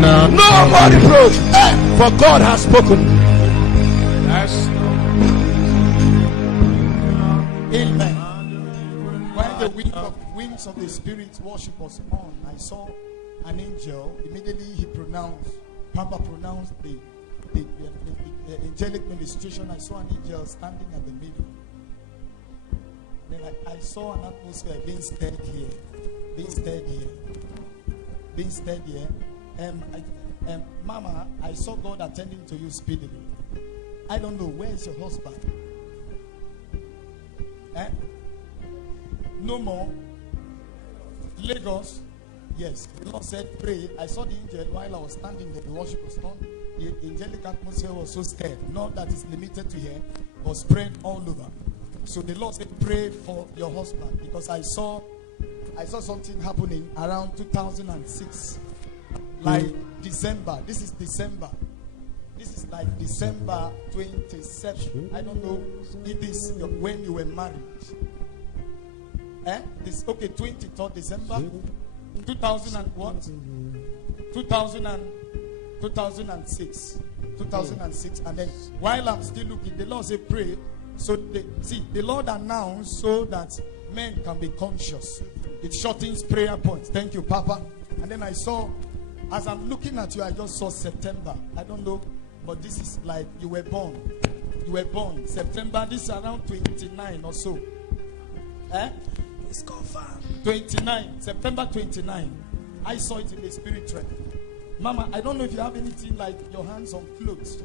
No more reproach. For God has spoken. Amen. When the wings of the Spirit worship was on, I saw an angel. Immediately he pronounced, Papa pronounced the angelic ministration. I saw an angel standing at the middle. Then I saw an atmosphere being stirred here. Mama, I saw God attending to you speedily. I don't know, where is your husband? No more. Lagos. Yes. The Lord said, pray. I saw the angel while I was standing there. The worship was on. The angelic atmosphere was so stirred. Not that it's limited to here, but spread all over. So the Lord said, pray for your husband. Because I saw something happening around 2006. Like December. This is December. This is like December 27. I don't know if this when you were married. 23rd December 2006. 2006. And then while I'm still looking, the Lord said pray. So the Lord announced so that men can be conscious. It shortens prayer points. Thank you, Papa. And then I saw, as I'm looking at you, I just saw September. I don't know, but this is like you were born. You were born September. This is around 29 or so. It's confirmed. 29, September 29. I saw it in the spirit realm. Mama, I don't know if you have anything like your hands on clothes.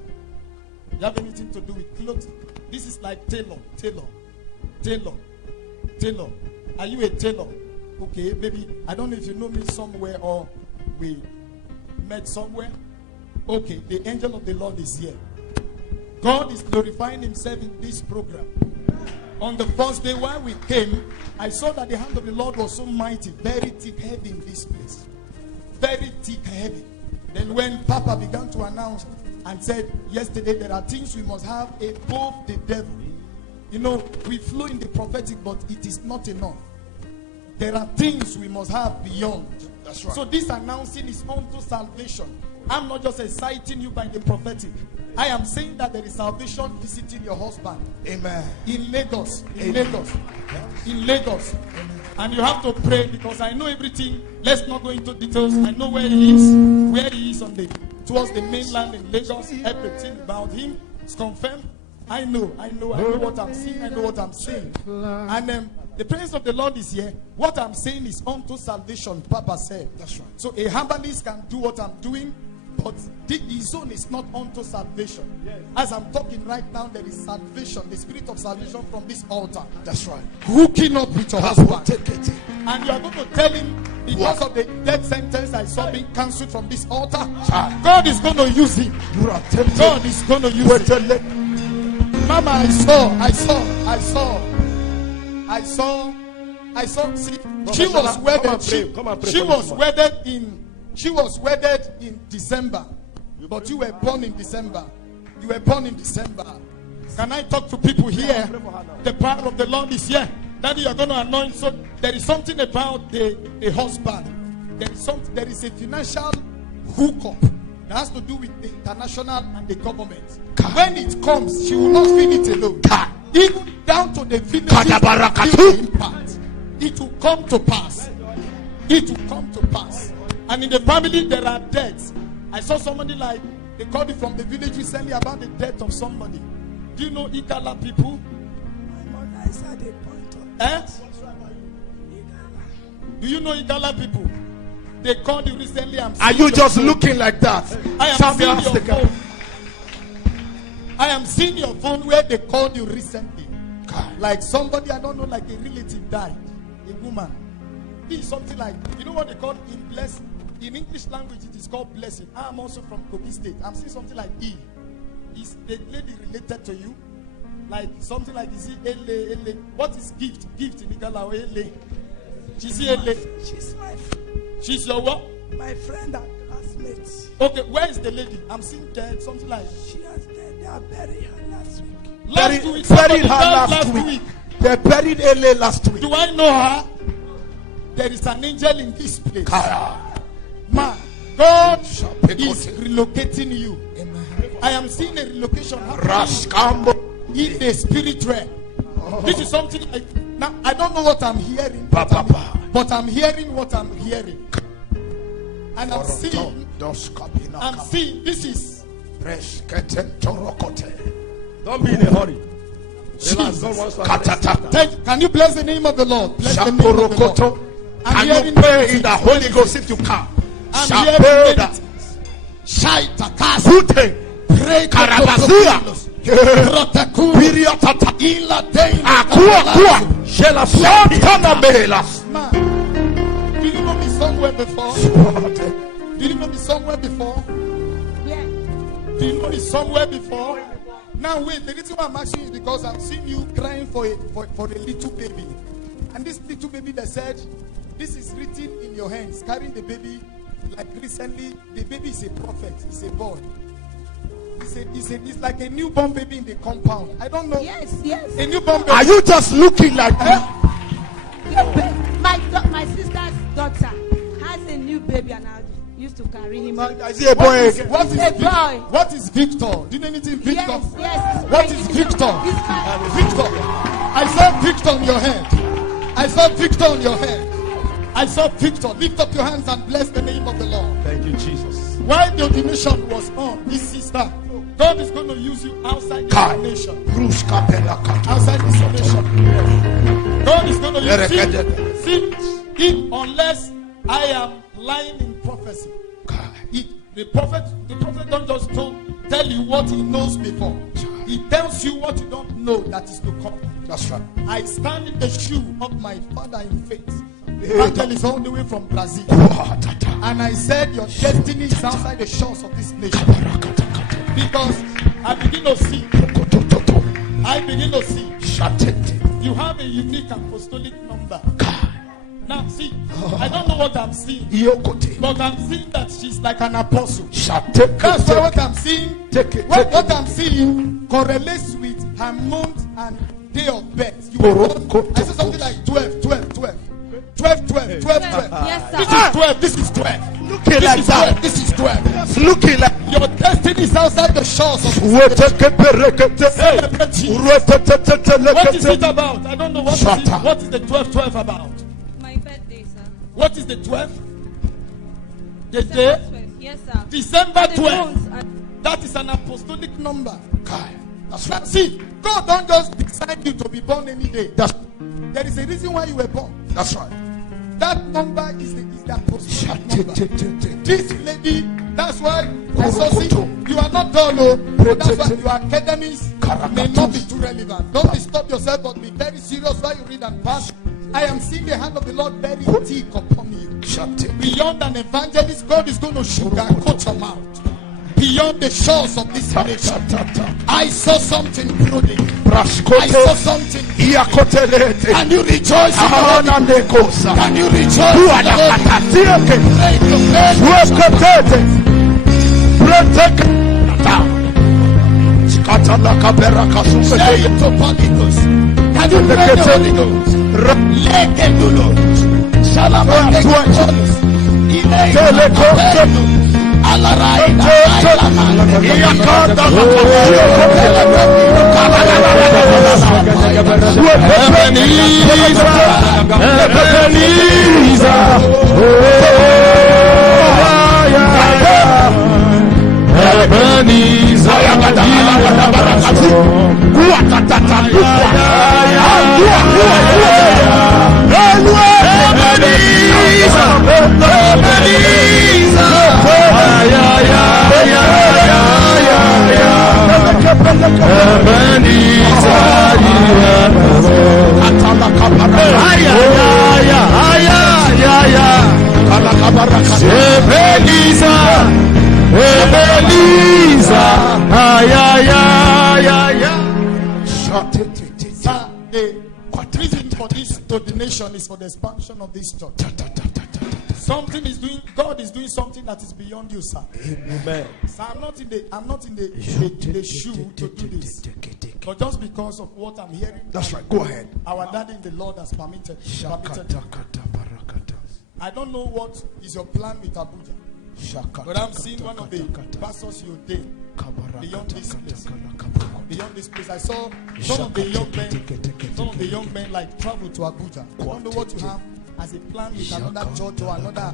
You have anything to do with clothes? This is like tailor. Are you a tailor? Okay, maybe, I don't know if you know me somewhere or we met somewhere. Okay, the angel of the Lord is here. God is glorifying himself in this program. On the first day while we came, I saw that the hand of the Lord was so mighty, very thick, heavy in this place. Very thick, heavy. Then when Papa began to announce and said yesterday, there are things we must have above the devil. You know, we flew in the prophetic, but it is not enough. There are things we must have beyond. That's right. So this announcing is unto salvation. I'm not just exciting you by the prophetic. I am saying that there is salvation visiting your husband. Amen. In Lagos. In Amen. Lagos. In Lagos. Amen. And you have to pray because I know everything. Let's not go into details. I know where he is. Where he is towards the mainland in Lagos. Everything about him is confirmed. I know what I'm seeing. I know what I'm saying. And the presence of the Lord is here. What I'm saying is unto salvation, Papa said. That's right. So a herbalist can do what I'm doing, but his own is not unto salvation. Yes. As I'm talking right now, there is salvation, the spirit of salvation from this altar. That's right. Hooking up with your husband. Take it. And you are going to tell him, because of the death sentence I saw being cancelled from this altar, God is going to use him. God is going to use him. Mama, I saw. See, she was wedded. She was wedded in December. But you were born in December. Can I talk to people here? The power of the Lord is here. Daddy, you're going to anoint. So there is something about a husband. There is a financial hookup that has to do with the international and the government. When it comes, she will not feel it alone. Even down to the villages, it will come to pass. And in the family, there are deaths. I saw somebody like, they called it from the village recently about the death of somebody. Do you know Igala people? My mother is at a point of Do you know Igala people? They called you recently. Are you just looking like that? I am seeing your phone where they called you recently. Like somebody, I don't know, like a relative died. A woman. It is something like, you know what they call in blessing? In English language, it is called blessing. I'm also from Kogi State. I'm seeing something like E. Is the lady related to you? Like something like, is it Ele? What is gift? Gift in Igala, Ele. She's Ele. She's my friend. She's your what? My friend and classmate. Okay, where is the lady? I'm seeing dead, something like. She has dead. They are buried her last week. Buried her last week. They buried Ele last week. Do I know her? There is an angel in this place. Ma, God is relocating you. I am seeing a relocation happening in the spirit realm. This is something like, now I don't know what I'm hearing, but I'm hearing what I'm hearing. And I'm seeing this is. Don't be in a hurry. Can you bless the name of the Lord? Bless the name of the Lord. Can you pray in the Holy Ghost if you can? I'm hearing that. Shaita Kasute. Pray Karabazia. Piriatata. Ila Dei. Akua. Shela Santana Belas. Do you know me somewhere before? Do you know me somewhere before? Yeah. Do you know me somewhere before? Now wait, the reason why I'm asking is because I've seen you crying for a little baby. And this little baby that said, this is written in your hands, carrying the baby. Like recently, the baby is a prophet, it's a boy. It's like a newborn baby in the compound. I don't know. Yes. A newborn baby. Are you just looking like that? My sister's daughter has a new baby and I used to carry him. I see a boy. What is A boy. What is Victor? Do you know anything, Victor? Yes. What is Victor? Victor. I saw Victor on your hand. I saw Victor on your hand. I saw Victor. Lift up your hands and bless the name of the Lord. Thank you, Jesus. While the ordination was on, this sister, God is going to use you outside the ordination. Outside this ordination. God is going to use you. See, unless I am lying in prophecy, the prophet don't just tell you what he knows before. He tells you what you don't know that is to come. That's right. I stand in the shoe of my father in faith. Angel is all the way from Brazil. And I said, your destiny is outside the shores of this nation. Because I begin to see. You have a unique apostolic number. Now see, I don't know what I'm seeing. But I'm seeing that she's like an apostle. That's why what I'm seeing. What I'm seeing correlates with her month and day of birth. You I said something like 12. 12. Yes, sir. This is 12. Looking like that. This is 12. It's looking like. Your destiny is outside the shores of What is it about? I don't know what is the 12 about. My birthday, sir. What is the 12? The day? Yes, sir. December The 12. month. That is an apostolic number. That's right. See, God don't just decide you to be born any day. There is a reason why you were born. That's right. That number is the apostolic number. This lady, that's why I saw, see, you are not dull, that's why your academics may not be too relevant. Don't disturb yourself, but be very serious while you read and pass. I am seeing the hand of the Lord very thick upon you. Beyond an evangelist, God is going to sugarcoat your mouth. Beyond the shores of this nation, I saw something brooding. I saw something. Can you rejoice? Can you rejoice? Say it to Holy Ghost. Can you pray the Holy Ghost? The reason for this ordination is for the expansion of this church. God is doing something that is beyond you, sir. Amen. So I'm not in the shoe to do this. But just because of what I'm hearing. That's right. Go ahead. Our daddy in the Lord has permitted. I don't know what is your plan with Abuja. But I'm seeing one of the pastors you ordained beyond this place. Beyond this place, I saw some of the young men like travel to Abuja. I don't know what you have as a plan with another church or another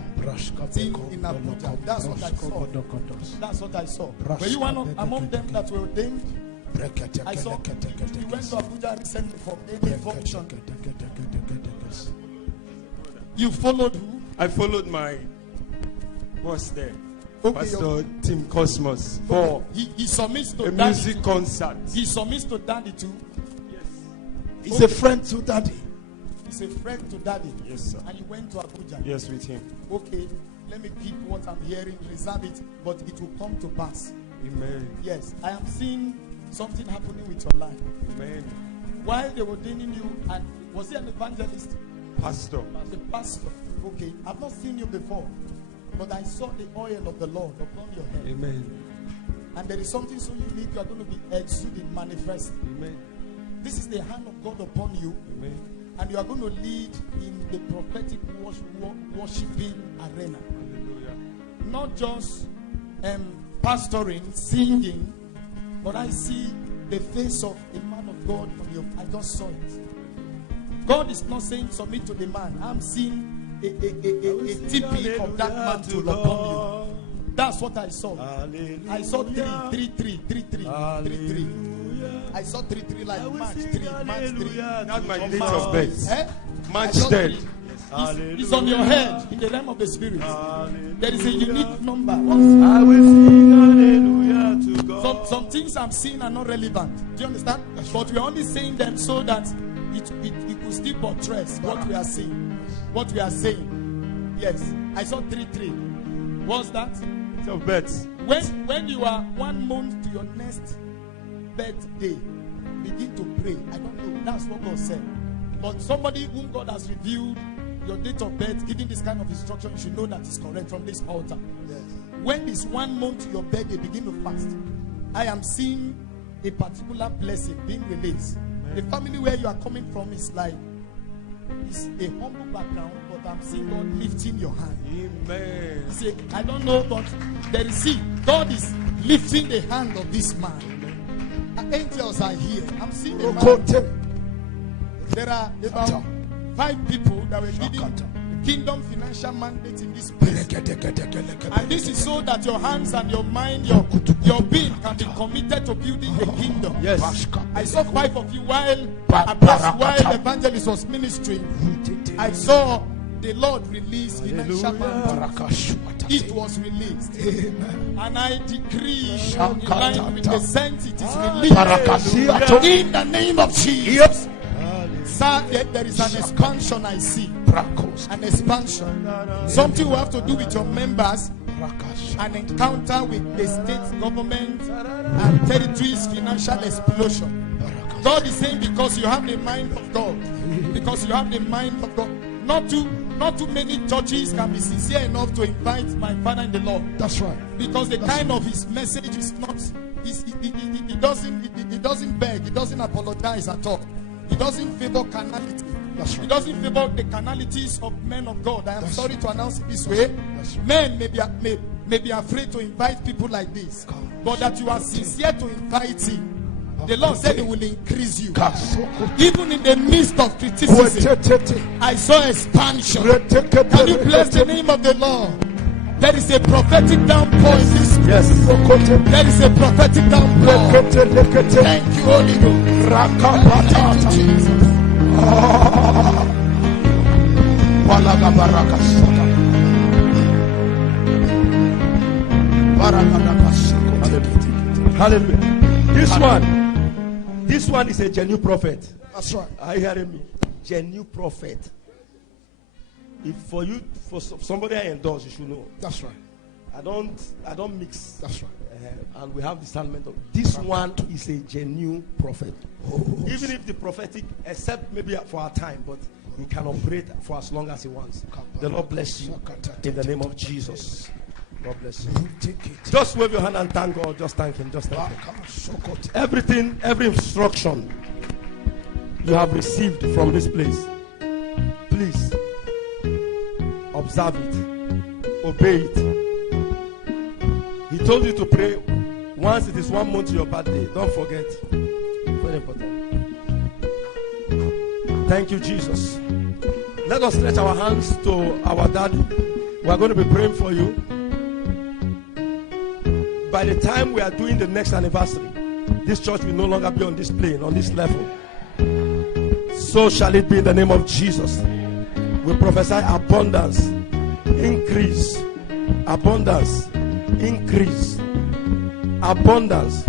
thing in Abuja. That's what I saw. That's what I saw. Were you one among them that were ordained? I saw you went to Abuja recently for any function. You followed who? I followed my boss there, Okay, Pastor Tim Cosmos, for he submits to a daddy. music concert. He submits to daddy too. Yes. He's a friend to daddy. He's a friend to daddy. Yes, sir. And you went to Abuja. Yes, with him. Okay, let me keep what I'm hearing, reserve it, but it will come to pass. Amen. Yes, I am seeing something happening with your life. Amen. While they were ordaining you, and was he an evangelist? Pastor. The pastor. Okay, I've not seen you before, but I saw the oil of the Lord upon your head. Amen. And there is something so unique you are going to be exuding, manifesting. Amen. This is the hand of God upon you. Amen. And you are going to lead in the prophetic worshiping arena. Hallelujah. Not just pastoring, singing, but I see the face of a man of God on you. I just saw it. God is not saying submit to the man. I'm seeing a TP of that mantle upon you. That's what I saw. Hallelujah. I saw 3. I saw 3 like March 3. That's my date of birth. Eh? March 3rd. It's on your head in the realm of the spirit. There is a unique number. I will sing hallelujah to God. Some things I'm seeing are not relevant. Do you understand? But we're only saying them so that it could still portrays what we are saying. What we are saying. Yes. I saw 3. What's that? Of birth. When you are 1 month to your next birthday, begin to pray. I don't know. That's what God said. But somebody whom God has revealed your date of birth, giving this kind of instruction, you should know that is correct from this altar. Yes. When it's 1 month to your birthday, begin to fast. I am seeing a particular blessing being released. Amen. The family where you are coming from is like, it's a humble background, but I'm seeing God lifting your hand. Amen. See, I don't know, but there is, see, God is lifting the hand of this man. Angels are here. I'm seeing a man. There are about 5 people that were given kingdom financial mandate in this place. And this is so that your hands and your mind, your being can be committed to building the kingdom. Yes. I saw 5 of you while evangelist was ministering. I saw the Lord release financial mandate. It was released. Amen. And I decree in line with the sense it is released. In the name of Jesus. Sir, there is an expansion I see. An expansion. Something will have to do with your members. An encounter with the state government and territories financial explosion. God is saying because you have the mind of God. Because you have the mind of God. Not too many churches can be sincere enough to invite my father in the Lord. That's right. Because the kind of his message is not. He doesn't beg. He doesn't apologize at all. He doesn't favor carnality. That's right. He doesn't favor the carnalities of men of God. I am sorry to announce it this way. Right. Men may be afraid to invite people like this. But that you are sincere to invite him. The Lord said He will increase you. Even in the midst of criticism, I saw expansion. Can you bless the name of the Lord? There is a prophetic downpour in this place. Yes. There is a prophetic downpour. Thank you, Holy Ghost. Thank you, Jesus. Hallelujah. This one is a genuine prophet. That's right. Are you hearing me? Genuine prophet. If for somebody I endorse, you should know. That's right. I don't mix. That's right. And we have discernment of this one is a genuine prophet. Even if the prophetic, except maybe for our time, but he can operate for as long as he wants. The Lord bless you in the name of Jesus. God bless you. Just wave your hand and thank God. Just thank Him. Just thank Him. Everything, every instruction you have received from this place, please observe it, obey it, told you to pray once it is 1 month to your birthday. Don't forget. Very important. Thank you, Jesus. Let us stretch our hands to our daddy. We are going to be praying for you. By the time we are doing the next anniversary, this church will no longer be on this plane, on this level. So shall it be in the name of Jesus. We prophesy abundance, increase, abundance, increase, abundance,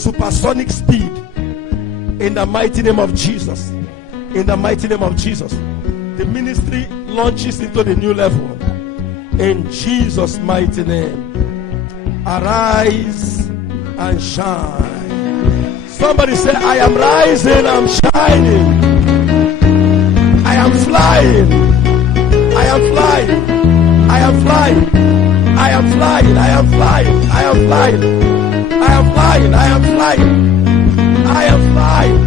supersonic speed in the mighty name of Jesus. In the mighty name of Jesus. The ministry launches into the new level. In Jesus' mighty name. Arise and shine. Somebody say, I am rising, I'm shining. I am flying. I am flying. I am flying. I am flying. I am flying. I am flying. I am flying. I am flying. I am flying.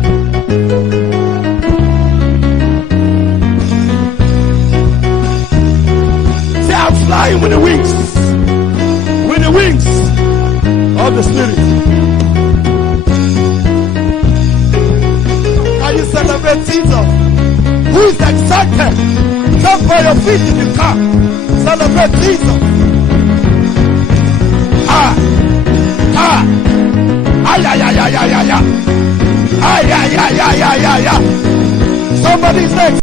Say, I'm flying with the wings. With the wings of the Spirit. Can you celebrate Jesus? Who is exalted? Jump for your feet in the car. Celebrate Jesus.